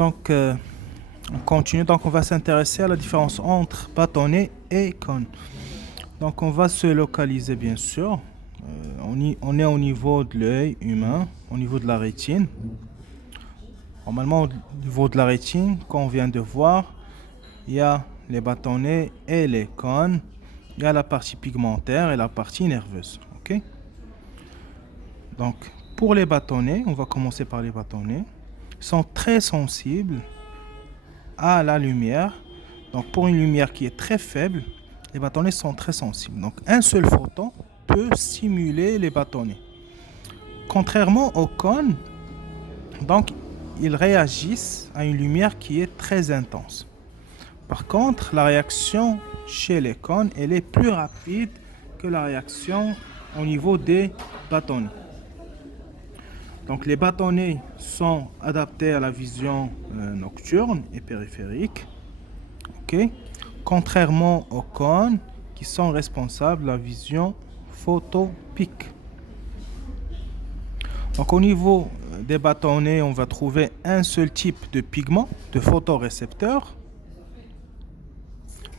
Donc, on continue. Donc, on va s'intéresser à la différence entre bâtonnet et cône. Donc, on va se localiser, bien sûr. On est au niveau de l'œil humain, au niveau de la rétine. Normalement, au niveau de la rétine, comme on vient de voir, il y a les bâtonnets et les cônes. Il y a la partie pigmentaire et la partie nerveuse. Ok? Donc, pour les bâtonnets, on va commencer par les bâtonnets. Ils sont très sensibles à la lumière. Donc, pour une lumière qui est très faible, les bâtonnets sont très sensibles. Donc, un seul photon peut stimuler les bâtonnets. Contrairement aux cônes, donc, ils réagissent à une lumière qui est très intense. Par contre, la réaction chez les cônes, elle est plus rapide que la réaction au niveau des bâtonnets. Donc, les bâtonnets sont adaptés à la vision nocturne et périphérique, okay? Contrairement aux cônes qui sont responsables de la vision photopique. Donc, au niveau des bâtonnets, on va trouver un seul type de pigment, de photorécepteur.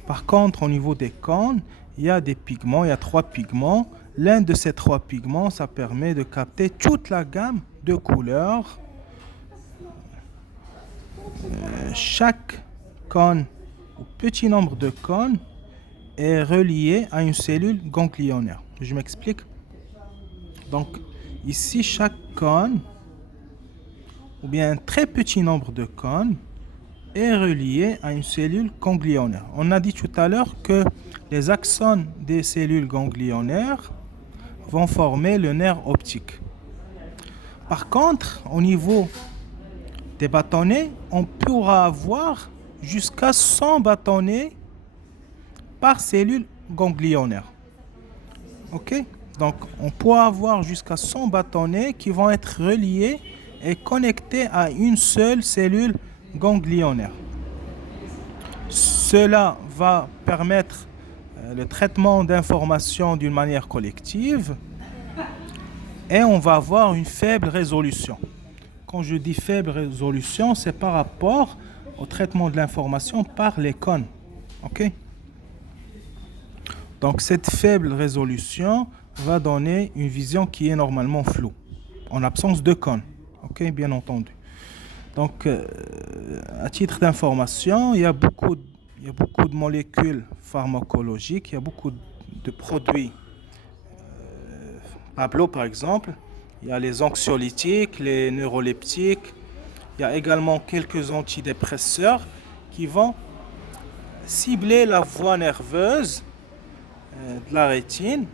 Par contre, au niveau des cônes, il y a des pigments, il y a 3 pigments. L'un de ces 3 pigments, ça permet de capter toute la gamme de couleurs. Chaque cône, ou petit nombre de cônes, est relié à une cellule ganglionnaire. Je m'explique. Donc, ici, chaque cône, ou bien un très petit nombre de cônes, est relié à une cellule ganglionnaire. On a dit tout à l'heure que les axones des cellules ganglionnaires vont former le nerf optique. Par contre, au niveau des bâtonnets, on pourra avoir jusqu'à 100 bâtonnets par cellule ganglionnaire. Ok? Donc, on pourra avoir jusqu'à 100 bâtonnets qui vont être reliés et connectés à une seule cellule ganglionnaire. Cela va permettre le traitement d'informations d'une manière collective et on va avoir une faible résolution. Quand je dis faible résolution, c'est par rapport au traitement de l'information par les cônes. Ok? Donc cette faible résolution va donner une vision qui est normalement floue, en absence de cônes. Ok, bien entendu. Donc, à titre d'information, il y a beaucoup de molécules pharmacologiques, il y a beaucoup de produits. Pablo, par exemple, il y a les anxiolytiques, les neuroleptiques, il y a également quelques antidépresseurs qui vont cibler la voie nerveuse de la rétine,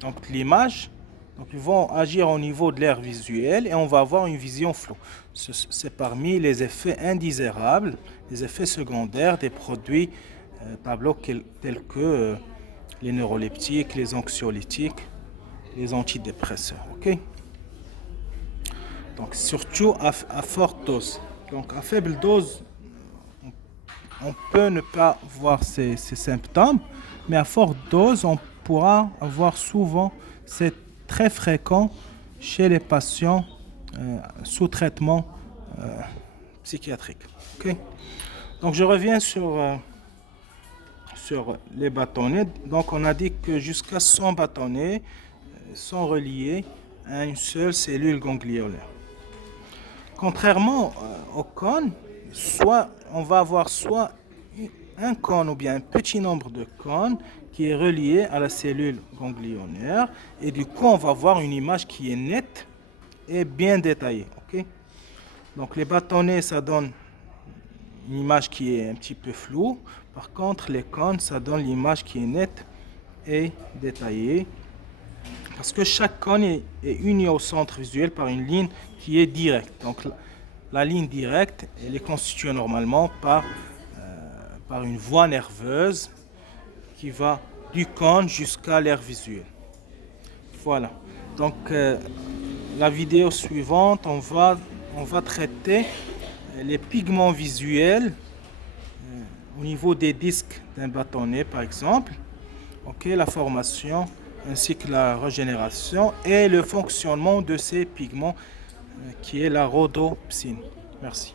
donc l'image. Donc, ils vont agir au niveau de l'aire visuelle et on va avoir une vision floue. C'est parmi les effets indésirables, les effets secondaires des produits Pablo tels que les neuroleptiques, les anxiolytiques, les antidépresseurs. Okay? Donc, surtout à forte dose. Donc, à faible dose, on peut ne pas voir ces symptômes, mais à forte dose, on pourra avoir souvent cette très fréquent chez les patients sous traitement psychiatrique. Okay? Donc, je reviens sur les bâtonnets. Donc, on a dit que jusqu'à 100 bâtonnets sont reliés à une seule cellule ganglionnaire. Contrairement aux cônes, on va avoir soit un cône ou bien un petit nombre de cônes qui est relié à la cellule ganglionnaire et du coup on va avoir une image qui est nette et bien détaillée. Okay? Donc les bâtonnets ça donne une image qui est un petit peu floue, par contre les cônes ça donne l'image qui est nette et détaillée parce que chaque cône est uni au centre visuel par une ligne qui est directe. Donc la ligne directe elle est constituée normalement par une voie nerveuse qui va du cône jusqu'à l'aire visuelle. Voilà. Donc, la vidéo suivante, on va traiter les pigments visuels au niveau des disques d'un bâtonnet, par exemple. Ok, la formation ainsi que la régénération et le fonctionnement de ces pigments qui est la rhodopsine. Merci.